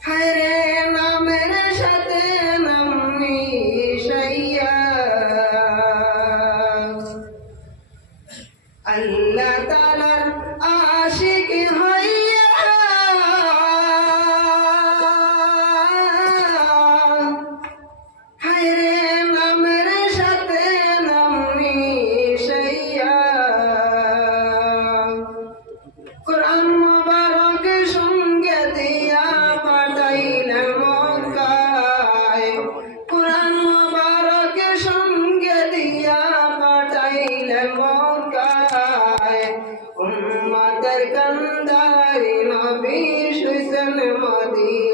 হায়রে নামের সাথে নাম মিশাইয়া আল্লাহ তাআলার আশিক হইয়া হায়রে নামের সাথে নাম মিশাইয়া কুরআন মুবারক সঙ্গে দিয়া পাঠাইলেন মক্কায় কুরআন মুবারক সঙ্গে দিয়া পাঠাইলেন মক্কায় উম্মতের কান্দারি নবী শুইছেন মদিনায়